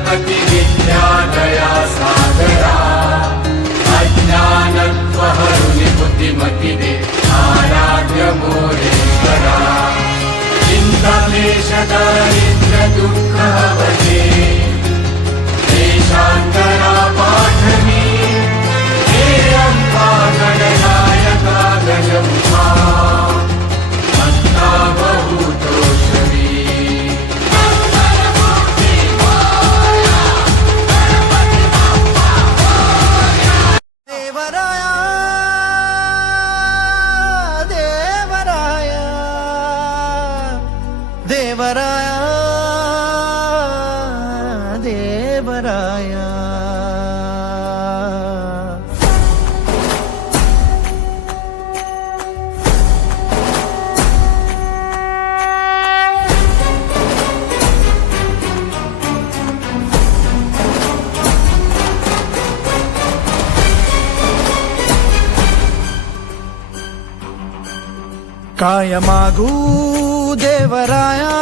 गणपति विद्यालया सागरा अज्ञानत्वहरुनि बुद्धिमति दे आराध्य मोरेश्वरा चिन्ताक्लेश दारिद्र्य दुःखहवते देशान्तरा पाठनी हे अम्बा गणनायका गजमुखा अन्ता बहुतोषवी देवराया देवराया काय मागू देवराया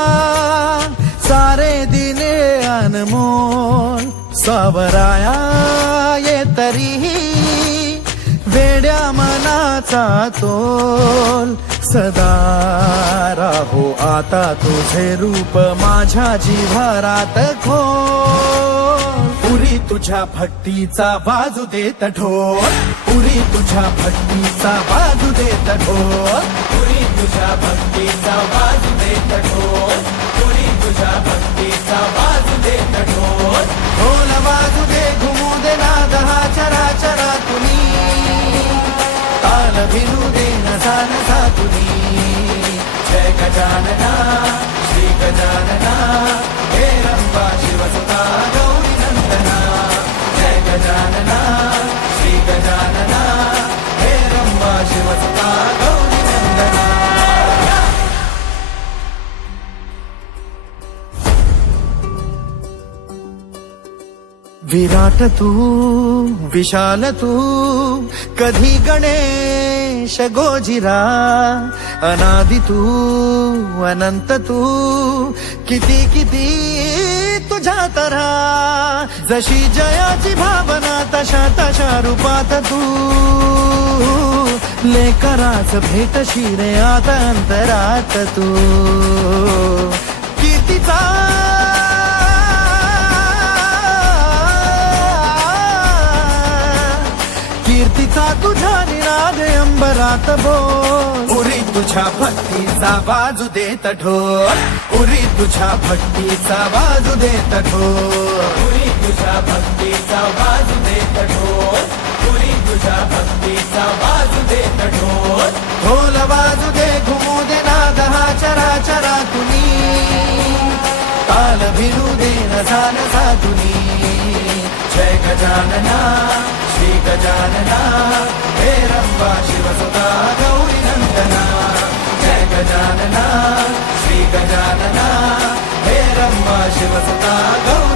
सारे दिने अनमोल सावराया ये तरीही वेड्या मनाचा तोल सदा राहो आता तुझे रूप माझ्या जिव्हारात खोल पुरी तुझ्या भक्तीचा बाजू देत ढोल पुरी तुझ्या भक्तीचा बाजू देत ढोल पुरी तुझ्या भक्तीचा बाजू देत ढोल पुरी तुझ्या भक्तीचा बाजू देत ढोल ढोल बाजू दे घुमू दे नाद हा चराचरा तुनी ताल भिनू दे नसा तुनी जय गजानना श्री गजानना हे रंबा शिवसुता गौरी नंदना जय गजानना श्री गजानना हे रंबा शिवसुता गौरी नंदना विराट तू विशाल तू कधी गणेश गोजिरा अनादि तू अनंत तू किती किती तुझ्या तरा जशी जयाची भावना तशा तशा रूपात तू लेकराच भेट शिरे आता अंतरात तू कीर्तीचा कीर्तीचा तुझा निनाद अंबरात बोल उरी तुझ्या भक्तीचा बाजू देत ढोल उरी तुझ्या भक्तीचा बाजू देत ढोल उरी तुझ्या भक्तीचा बाजू देत ढोल उरी तुझ्या भक्तीचा बाजू देत ढोल ढोल बाजू दे घुमू दे नाद हा चराचरा तुनी ताल भिनू दे नसा तुनी जय गजानना श्री गजानना हे रंबा शिवसुता गौरी नंदना जय गजानना श्री गजानना हे रंबा शिवसुता गौरी